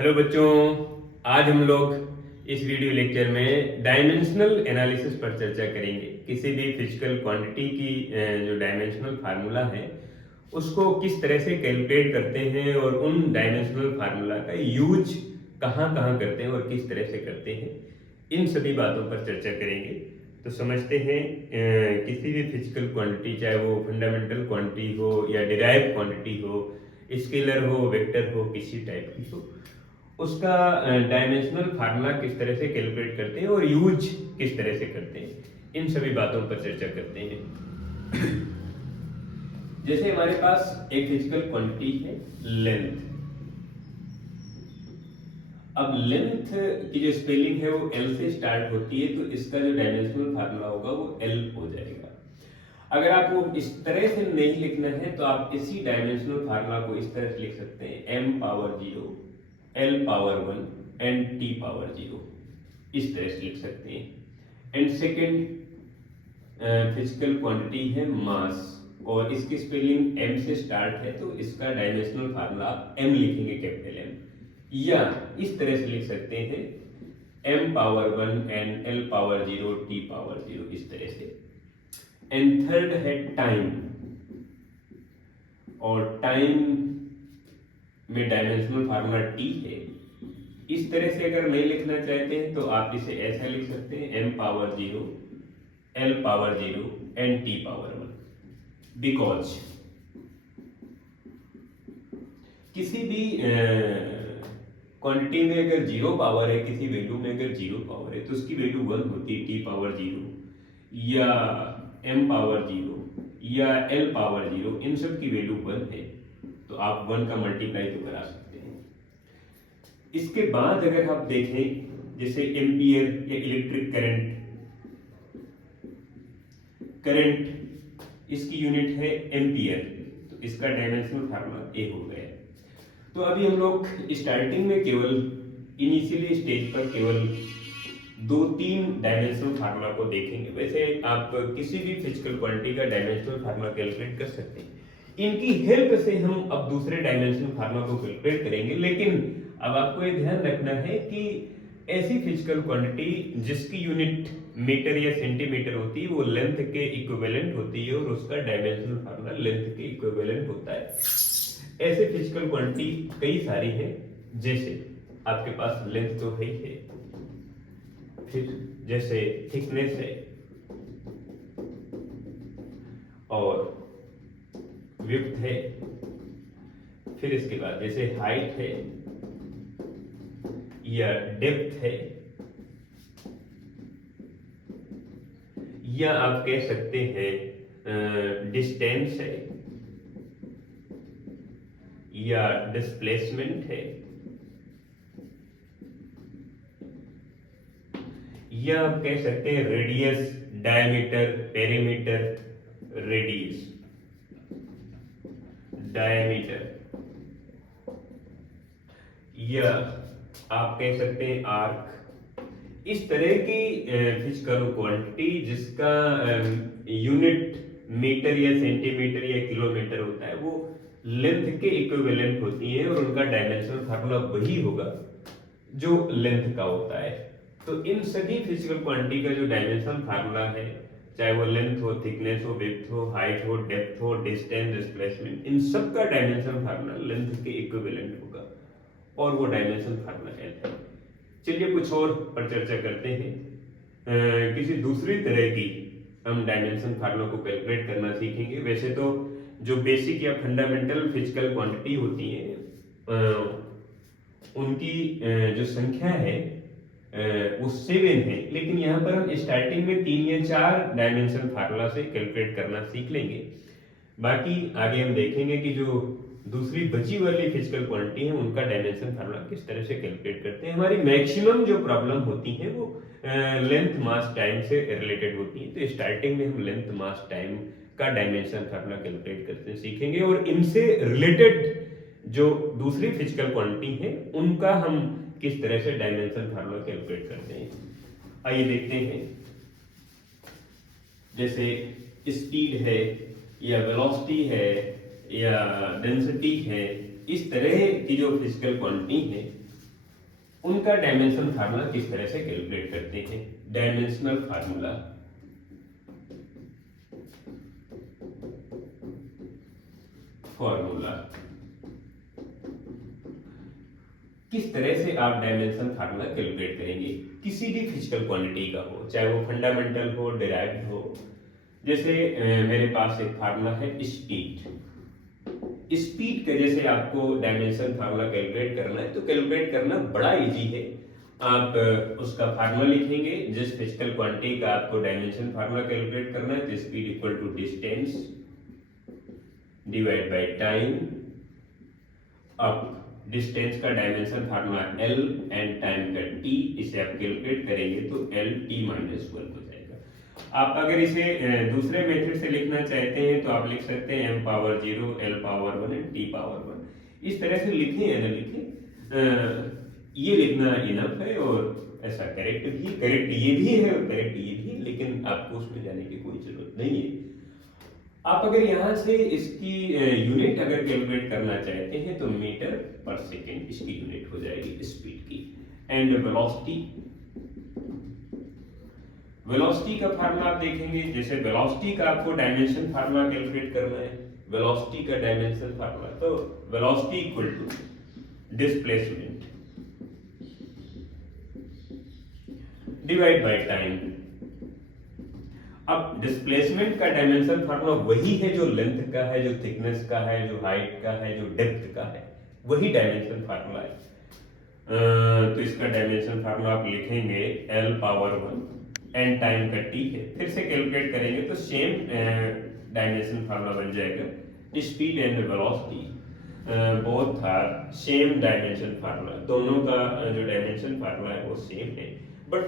Hello बच्चों, आज हम लोग इस वीडियो लेक्चर में डायमेंशनल एनालिसिस पर चर्चा करेंगे। किसी भी फिजिकल क्वांटिटी की जो डायमेंशनल फार्मूला है उसको किस तरह से कैलकुलेट करते हैं और उन डायमेंशनल फार्मूला का यूज कहाँ कहाँ करते हैं और किस तरह से करते हैं, इन सभी बातों पर चर्चा करेंगे। तो समझते हैं किसी भी फिजिकल क्वांटिटी, चाहे वो फंडामेंटल क्वांटिटी हो या डिराइव क्वांटिटी हो, स्केलर हो, वेक्टर हो, किसी टाइप की हो, उसका डायमेंशनल फार्मूला किस तरह से कैलकुलेट करते हैं और यूज किस तरह से करते हैं, इन सभी बातों पर चर्चा करते हैं। जैसे हमारे पास एक फिजिकल क्वांटिटी है लेंथ। अब लेंथ की जो स्पेलिंग है वो एल से स्टार्ट होती है, तो इसका जो डायमेंशनल फार्मूला होगा वो एल हो जाएगा। अगर आपको इस तरह से नहीं लिखना है तो आप इसी डायमेंशनल फार्मूला को इस तरह से लिख सकते हैं, m power 0, l power 1 and t power 0, इस तरह से लिख सकते हैं। एंड सेकेंड फिजिकल क्वांटिटी है मास, और इसकी स्पेलिंग m से स्टार्ट है, तो इसका डायमेंशनल फार्मूला m लिखेंगे, कैपिटल M। या इस तरह से लिख सकते हैं, m power 1 and l power 0 t power 0, इस तरह से। एंड थर्ड है टाइम, और टाइम में डायमेंशनल फार्मूला t है। इस तरह से अगर नहीं लिखना चाहते हैं तो आप इसे ऐसा लिख सकते हैं, m power 0, l power 0 and t power 1। Because किसी भी क्वांटिटी में अगर 0 पावर है, किसी वैल्यू में अगर 0 पावर है, तो उसकी वैल्यू 1 होती है, t पावर 0 या m पावर 0 या l पावर 0, इन सब की वैल्यू 1 है, तो आप 1 का मल्टीप्लाई तो करा सकते हैं। इसके बाद अगर आप देखें, जैसे एम्पियर या इलेक्ट्रिक करंट, इसकी यूनिट है एम्पियर, तो इसका डायमेंशनल फार्मूला ए हो गया। तो अभी हम लोग स्टार्टिंग में केवल इनिशियली स्टेज पर केवल 2-3 डायमेंशनल फार्मूला को देखेंगे। वैसे आप किसी भी फिजिकल क्वांटिटी का डायमेंशनल फार्मूला कैलकुलेट कर सकते हैं। इनकी हेल्प से हम अब दूसरे डायमेंशनल फार्मूला को कैलकुलेट करेंगे, लेकिन अब आपको ये ध्यान रखना है कि ऐसी फिजिकल क्वांटिटी जिसकी यूनिट मीटर या सेंटीमीटर होती है वो लेंथ के इक्विवेलेंट होती है, और उसका डायमेंशनल फार्मूला लेंथ के इक्विवेलेंट होता है। ऐसे फिजिकल क्वांटिटी कई सारी हैं, जैसे आपके पास लेंथ तो है ही है, फिर जैसे थिकनेस है, और विड्थ है, फिर इसके बाद जैसे हाइट है या डेप्थ है, या आप कह सकते हैं डिस्टेंस है, या डिस्प्लेसमेंट है, या आप कह सकते हैं radius, diameter, perimeter, radius, diameter, या आप कह सकते हैं आर्क। इस तरह की फिजिकल क्वांटिटी जिसका यूनिट मीटर या सेंटीमीटर या किलोमीटर होता है, वो लेंथ के इक्विवेलेंट होती है, और उनका डायमेंशनल फार्मूला वही होगा जो लेंथ का होता है। तो इन सभी फिजिकल क्वांटिटी का जो डायमेंशनल फार्मूला है, चाहे वो लेंथ हो, थिकनेस हो, विड्थ हो, हाइट हो, डेप्थ हो, डिस्टेंस, डिस्प्लेसमेंट, इन सब का डायमेंशनल फार्मूला लेंथ के इक्विवेलेंट होगा, और वो डायमेंशनल फार्मूला एल है। चलिए कुछ और पर चर्चा करते हैं। किसी दूसरी तरह की हम डायमेंशन फार्मूला को कैलकुलेट करना सीखेंगे। वैसे तो जो बेसिक या फंडामेंटल फिजिकल क्वांटिटी होती है उनकी जो संख्या है वो 7 है, लेकिन यहाँ पर हम स्टार्टिंग में 3 या 4 डायमेंशन फार्मूला से कैलकुलेट करना सीख लेंगे। बाकी आगे हम देखेंगे कि जो दूसरी बची वाली फिजिकल क्वांटिटी है उनका डायमेंशन फार्मूला किस तरह से कैलकुलेट करते हैं। हमारी मैक्सिमम जो प्रॉब्लम होती है वो लेंथ मास टाइम से रिलेटेड होती है, तो स्टार्टिंग में हम लेंथ मास टाइम का डायमेंशन फार्मूला कैलकुलेट करते सीखेंगे, और इनसे रिलेटेड जो दूसरी फिजिकल क्वांटिटी है उनका हम किस तरह से डायमेंशन फार्मूला कैलकुलेट करते हैं। आइए देखते हैं, जैसे स्पीड है या वेलोसिटी है या डेंसिटी है, इस तरह की जो फिजिकल क्वांटिटी है उनका डायमेंशन फार्मूला किस तरह से कैलकुलेट करते हैं। डायमेंशनल फार्मूला, किस तरह से आप डायमेंशन फार्मूला कैलकुलेट करेंगे किसी भी फिजिकल क्वांटिटी का हो, चाहे वो फंडामेंटल हो, डिराइव्ड हो। जैसे मेरे पास एक फार्मूला है स्पीड। स्पीड के जैसे आपको डायमेंशन फार्मूला कैलकुलेट करना है तो कैलकुलेट करना बड़ा इजी है। आप उसका फार्मूला लिखेंगे, जिस फिजिकल क्वांटिटी का आपको डायमेंशन फार्मूला कैलकुलेट करना है, speed equal to distance divide by time. अब डिस्टेंस का dimension formula L and time का T, इसे आप कैलकुलेट करेंगे तो LT माइनस 1 हो जाएगा। आप अगर इसे दूसरे मेथड से लिखना चाहते हैं तो आप लिख सकते हैं m power 0, L power 1 and T power 1। इस तरह से लिखें या ना लिखें, ये लिखना इनफ है। और ऐसा करेक्ट ये भी है और करेक्ट ये भी है, लेकिन आपको उसमें जाने की कोई जरूरत नहीं है। आप अगर यहाँ से इसकी यूनिट अगर कैलकुलेट करना चाहते हैं तो मीटर पर सेकेंड इसकी यूनिट हो जाएगी स्पीड की। एंड वेलोसिटी का फार्मूला आप देखेंगे, जैसे वेलोसिटी का आपको डायमेंशन फार्मूला कैलकुलेट करना है, वेलोसिटी का डायमेंशन फार्मूला, तो velocity equal to displacement divide by time. अब डिस्प्लेसमेंट का डायमेंशन फार्मूला वही है जो लेंथ का है, जो थिकनेस का है, जो हाइट का है, जो डेप्थ का है, वही डायमेंशन फार्मूला है। तो इसका डायमेंशन फार्मूला आप लिखेंगे L पावर 1 एंड टाइम का T है। फिर से कैलकुलेट करेंगे तो सेम डायमेंशन फार्मूला बन जाएगा। Speed and velocity both are same dimension formula, दोनों का जो डायमेंशन फार्मूला है वो सेम है, बट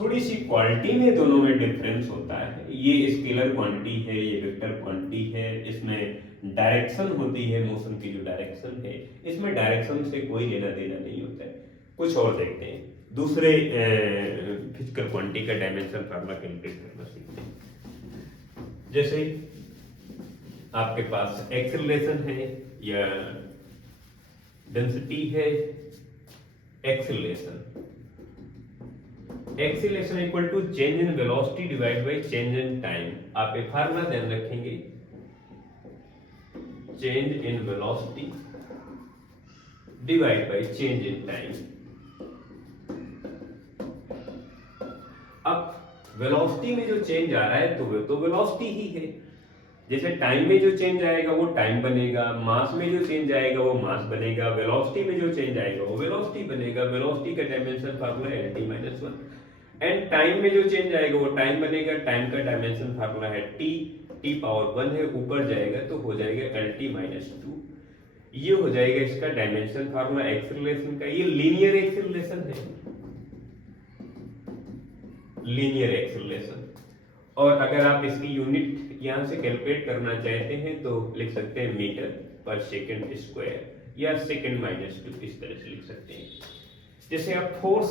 थोड़ी सी क्वालिटी में दोनों में डिफरेंस होता है। ये स्केलर क्वांटिटी है, ये वेक्टर क्वांटिटी है, इसमें डायरेक्शन होती है, मोशन की जो डायरेक्शन है, इसमें डायरेक्शन से कोई लेना देना नहीं होता है। कुछ और देखते हैं, दूसरे फिजिकल क्वांटिटी का डायमेंशन फार्मूला कैलकुलेट करना सीखते हैं। जैसे आपके पास एक्सेलरेशन है या डेंसिटी है। Acceleration equal to change in velocity divide by change in time. आप एक फार्मूला ध्यान रखेंगे, change in velocity divide by change in time. अब वेलोसिटी में जो चेंज आ रहा है तो वो तो वेलोसिटी ही है, जैसे टाइम में जो चेंज आएगा वो टाइम बनेगा, मास में जो चेंज आएगा वो मास बनेगा, वेलोसिटी में जो चेंज आएगा वो वेलोसिटी बनेगा। वेलोसिटी का डायमेंशन फार्मूला है Lt माइनस 1 एंड टाइम में जो चेंज आएगा वो टाइम बनेगा। टाइम का डायमेंशन फार्मूला है T पावर 1 है, ऊपर जाएगा तो हो जाएगा Lt माइनस 2। ये हो जाएगा इसका डायमेंशन फार्मूला एक्सेलरेशन का। ये लीनियर एक्सेलरेशन है, लीनियर एक्सेलरेशन। और अगर आप इसकी यूनिट यहां से कैलकुलेट करना चाहते हैं तो लिख सकते हैं मीटर पर सेकंड स्क्वायर या सेकंड माइनस 2, इस तरह से लिख सकते हैं। जैसे आप फोर्स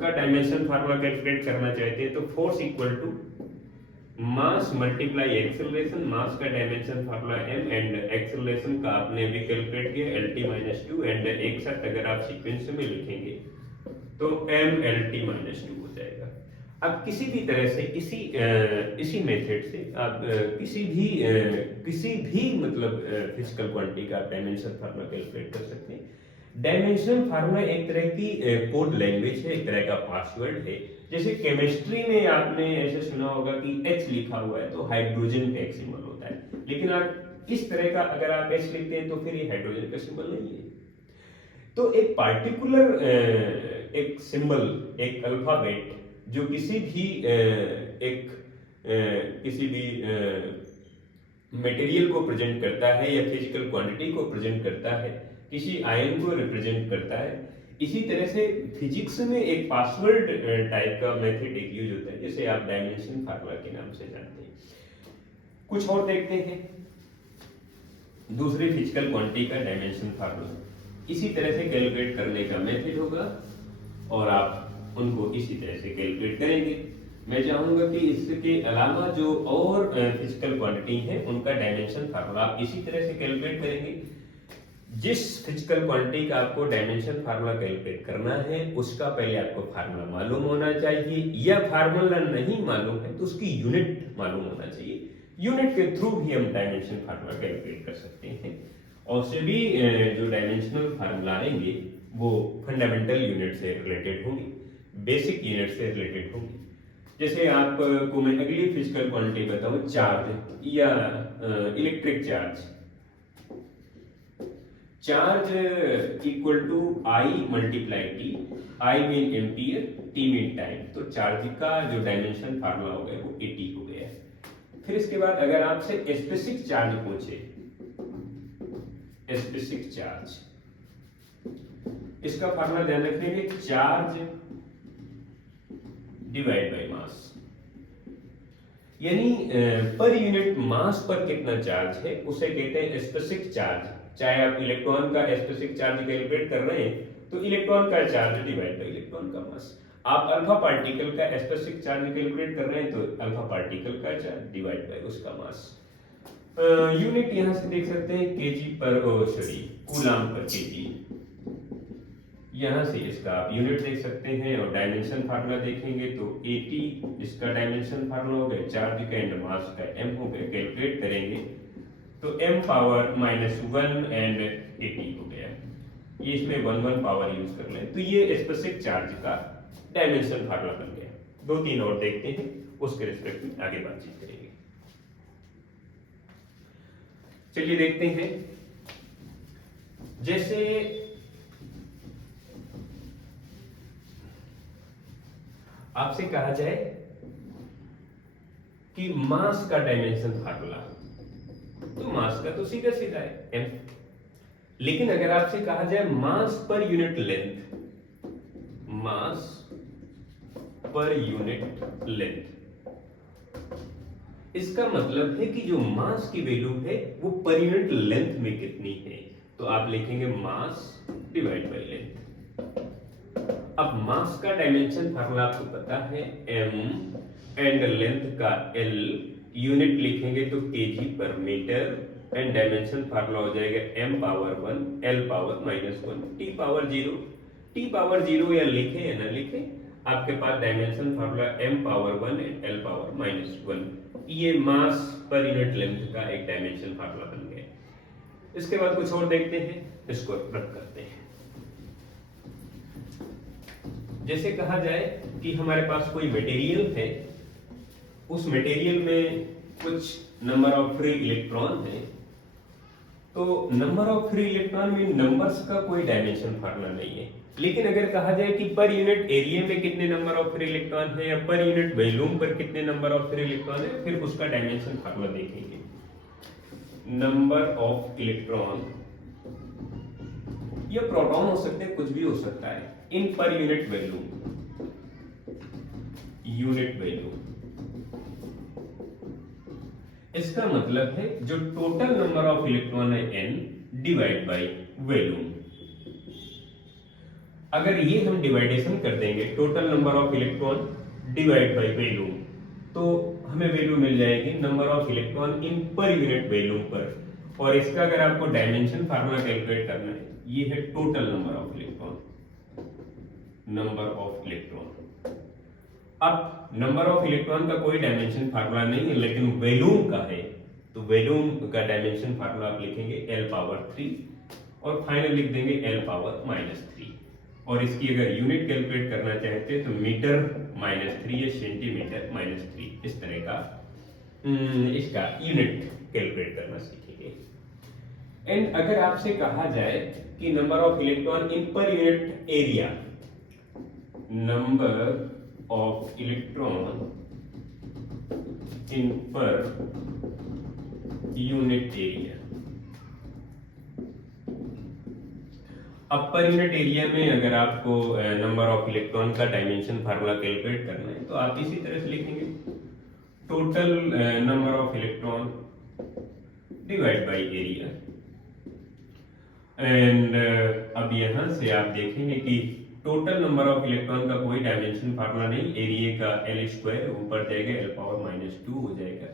का डायमेंशन फार्मूला कैलकुलेट करना चाहते हैं तो force equal to mass multiply acceleration. Mass का dimension formula m and acceleration का आपने भी कैलकुलेट किया Lt माइनस 2 एंड एक साथ अगर आप सीक्वेंस में लिखेंगे तो m Lt माइनस 2 हो जाएगा। अब किसी भी तरह से इसी मेथड से आप किसी भी मतलब फिजिकल क्वांटिटी का डायमेंशन फार्मूला कैलकुलेट कर सकते हैं। डायमेंशन फार्मूला एक तरह की कोड लैंग्वेज है, एक तरह का पासवर्ड है। जैसे केमिस्ट्री में आपने ऐसे सुना होगा कि H लिखा हुआ है तो हाइड्रोजन का एक सिंबल होता है, लेकिन आप इस तरह का अगर आप H लिखते हैं तो फिर ये हाइड्रोजन का सिंबल नहीं है। तो एक पार्टिकुलर एक सिंबल, एक अल्फाबेट जो किसी भी मटेरियल को प्रेजेंट करता है या फिजिकल क्वांटिटी को प्रेजेंट करता है, किसी आयन को रिप्रेजेंट करता है, इसी तरह से फिजिक्स में एक पासवर्ड टाइप का मेथड एक यूज होता है, जैसे आप डायमेंशन फार्मूला के नाम से जानते हैं। कुछ और देखते हैं, दूसरी फिजिकल क्वांटिटी का डायमेंशन फार्मूला इसी तरह से कैलकुलेट करने का मेथड होगा और आप उनको इसी तरह से कैलकुलेट करेंगे। मैं चाहूंगा कि इसके अलावा जो और फिजिकल क्वांटिटी है उनका डायमेंशन फार्मूला आप इसी तरह से कैलकुलेट करेंगे। जिस फिजिकल क्वांटिटी का आपको डायमेंशन फार्मूला कैलकुलेट करना है उसका पहले आपको फार्मूला मालूम होना चाहिए, या फार्मूला नहीं मालूम है तो उसकी यूनिट मालूम होना चाहिए। यूनिट के थ्रू भी हम डायमेंशन फार्मूला कैलकुलेट कर सकते हैं। और से भी जो डायमेंशनल फार्मूला आएंगे वो फंडामेंटल यूनिट से रिलेटेड होंगे, बेसिक यूनिट से रिलेटेड होंगे। जैसे आपको मैं अगली फिजिकल क्वांटिटी बताऊं, चार्ज या electric charge. Charge equal to I multiply T, I mean ampere, T mean time. तो चार्ज का जो डायमेंशन फार्मूला हो गया वो एटी हो गया। फिर इसके बाद अगर आपसे स्पेसिफिक चार्ज पूछे, स्पेसिफिक चार्ज, इसका फार्मूला ध्यान रखेंगे, चार्ज डिवाइड बाय मास। यानी पर यूनिट मास पर कितना चार्ज है उसे कहते हैं स्पेसिफिक चार्ज। चाहे आप इलेक्ट्रॉन का स्पेसिफिक चार्ज कैलकुलेट कर रहे हैं तो इलेक्ट्रॉन का चार्ज डिवाइड बाय इलेक्ट्रॉन का मास। आप अल्फा पार्टिकल का स्पेसिफिक चार्ज कैलकुलेट कर रहे हैं तो अल्फा पार्टिकल का चार्ज डिवाइड बाय उसका मास। यूनिट यहां से देख सकते हैं केजी पर, सॉरी कूलाम पर केजी। यहां से इसका आप यूनिट देख सकते हैं और डायमेंशन फार्मूला देखेंगे तो 80 इसका डायमेंशन फार्मूला हो गया, चार्ज का एंड मास का m हो गया। कैलकुलेट करेंगे तो m पावर -1 एंड 80 हो गया। ये इसमें 1 पावर यूज कर लें तो ये स्पेसिफिक चार्ज का डायमेंशन फार्मूला बन गया। 2-3 और देखते हैं, उसके रिस्पेक्ट में आगे बातचीत करेंगे। चलिए देखते हैं, जैसे आपसे कहा जाए कि मास का डायमेंशन फार्मूला, तो मास का तो सीधा सीधा है m। लेकिन अगर आपसे कहा जाए मास पर यूनिट लेंथ, मास पर यूनिट लेंथ, इसका मतलब है कि जो मास की वैल्यू है वो पर यूनिट लेंथ में कितनी है। तो आप लिखेंगे मास डिवाइड बाय लेंथ। अब मास का डायमेंशन फार्मूला आपको पता है m एंड लेंथ का l, यूनिट लिखेंगे तो केजी पर मीटर एंड डायमेंशन फार्मूला हो जाएगा m power 1 l power -1 t power 0। t power 0 या लिखे या ना लिखे, आपके पास dimension formula m power 1 and l power -1। ये मास पर यूनिट लेंथ का एक डायमेंशन फार्मूला बन गया। इसके बाद कुछ और देखते हैं, इसको रख करते हैं। जैसे कहा जाए कि हमारे पास कोई मटेरियल है, उस मटेरियल में कुछ नंबर ऑफ फ्री इलेक्ट्रॉन है, तो नंबर ऑफ फ्री इलेक्ट्रॉन में नंबर्स का कोई डायमेंशन फार्मूला नहीं है। लेकिन अगर कहा जाए कि पर यूनिट एरिया में कितने नंबर ऑफ फ्री इलेक्ट्रॉन है या पर यूनिट वॉल्यूम पर कितने नंबर ऑफ फ्री इलेक्ट्रॉन है, फिर उसका डायमेंशन फार्मूला देखेंगे। नंबर ऑफ इलेक्ट्रॉन या प्रोटॉन हो सकते हैं, कुछ भी हो सकता है, इन per unit value, unit value. इसका मतलब है जो टोटल नंबर ऑफ इलेक्ट्रॉन है n डिवाइड बाय वॉल्यूम। अगर ये हम डिवाइडेशन कर देंगे total number of electron divide by volume, तो हमें वैल्यू मिल जाएगी number of electron in per unit volume पर। और इसका अगर आपको डायमेंशन फार्मूला कैलकुलेट करना है, ये है total number of electron, number of electron. अब नंबर ऑफ इलेक्ट्रॉन का कोई डायमेंशन फार्मूला नहीं है, लेकिन वॉल्यूम का है, तो वॉल्यूम का डायमेंशन फार्मूला आप लिखेंगे l पावर 3 और फाइनल लिख देंगे l पावर -3। और इसकी अगर यूनिट कैलकुलेट करना चाहते हैं तो मीटर -3 या सेंटीमीटर -3, इस तरह का इसका यूनिट कैलकुलेट करना सीखेंगे। एंड अगर आपसे कहा जाए कि number of electron in per unit area, number of electron in per unit area. अब पर यूनिट एरिया में अगर आपको नंबर ऑफ इलेक्ट्रॉन का डायमेंशन फार्मूला कैलकुलेट करना है तो आप इसी तरह से लिखेंगे total number of electron divide by area. And अब यहां से आप देखेंगे कि टोटल नंबर ऑफ इलेक्ट्रॉन का कोई डायमेंशन फार्मूला नहीं, एरिया का l स्क्वायर ऊपर जाएगा l पावर -2 हो जाएगा।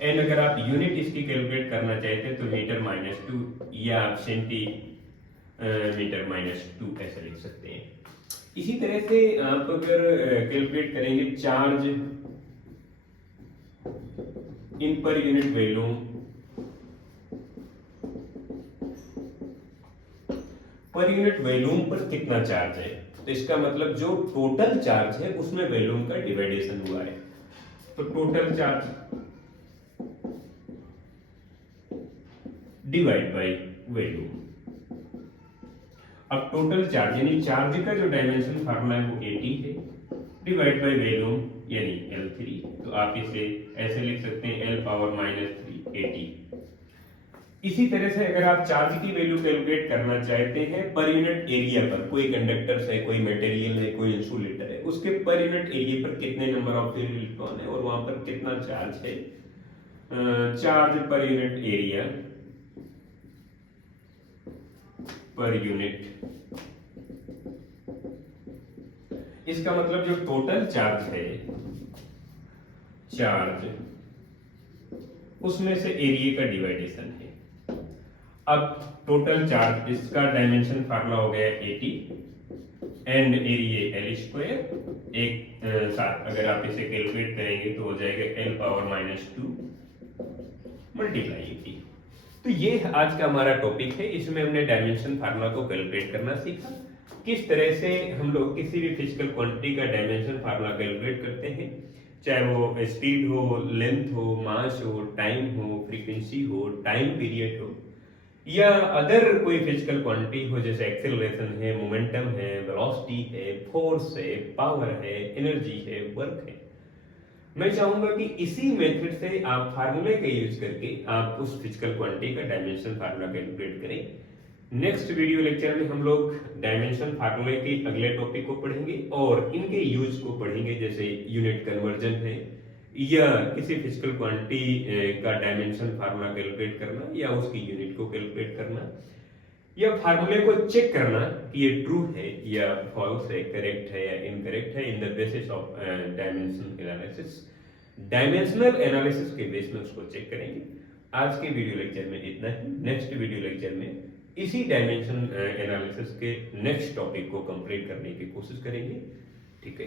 एंड अगर आप यूनिट इसकी कैलकुलेट करना चाहते हैं तो मीटर माइनस 2 या आप सेंटीमीटर माइनस 2 ऐसा लिख सकते हैं। इसी तरह से आप अगर कैलकुलेट करेंगे charge in per unit volume, per unit volume पर कितना चार्ज है, तो इसका मतलब जो टोटल चार्ज है उसमें वॉल्यूम का डिवाइडेशन हुआ है। तो total charge divide by volume. अब टोटल चार्ज यानी चार्ज का जो डायमेंशन फार्मूला है वो 80 है, डिवाइड बाय वॉल्यूम यानी L3। तो आप इसे ऐसे लिख सकते हैं L पावर -3 80। इसी तरह से अगर आप चार्ज की वैल्यू कैलकुलेट करना चाहते हैं पर यूनिट एरिया पर, कोई कंडक्टर्स है, कोई मटेरियल है, कोई इंसुलेटर है, उसके पर यूनिट एरिया पर कितने नंबर ऑफ इलेक्ट्रॉन है और वहां पर कितना चार्ज है, charge per unit area per unit, इसका मतलब जो टोटल चार्ज है, चार्ज उसमें से एरिया का डिवाइडेशन है। अब टोटल चार्ज इसका डायमेंशन फार्मूला हो गया 80 एंड एरिया L स्क्वायर, एक साथ अगर आप इसे कैलकुलेट करेंगे तो हो जाएगा L पावर -2 मल्टीप्लाई 80। तो ये आज का हमारा टॉपिक है। इसमें हमने डायमेंशन फार्मूला को कैलकुलेट करना सीखा, किस तरह से हम लोग किसी भी फिजिकल क्वांटिटी का डायमेंशन फार्मूला कैलकुलेट करते हैं, चाहे वो स्पीड हो, लेंथ हो, मास हो, टाइम हो, फ्रीक्वेंसी हो, टाइम पीरियड हो, या अदर कोई फिजिकल क्वांटिटी हो, जैसे एक्सेलरेशन है, मोमेंटम है, वेलोसिटी है, फोर्स है, पावर है, एनर्जी है, वर्क है। मैं चाहूंगा कि इसी मेथड से आप फार्मूले का यूज करके आप उस फिजिकल क्वांटिटी का डायमेंशन फार्मूला कैलकुलेट करें। नेक्स्ट वीडियो लेक्चर में हम लोग डायमेंशन फार्मूले के अगले टॉपिक को पढ़ेंगे और इनके यूज को पढ़ेंगे, जैसे यूनिट कन्वर्जन है या किसी फिजिकल क्वांटिटी का डायमेंशन फार्मूला कैलकुलेट करना या उसकी यूनिट को कैलकुलेट करना या फार्मूले को चेक करना कि ये ट्रू है या फॉल्स है, करेक्ट है या इनकरेक्ट है, in the basis of dimension analysis. Dimensional analysis के बेस में उसको चेक करेंगे। आज के वीडियो लेक्चर में इतना ही। नेक्स्ट वीडियो लेक्चर में इसी डायमेंशन एनालिसिस के नेक्स्ट टॉपिक को कंप्लीट करने की कोशिश करेंगे। ठीक है।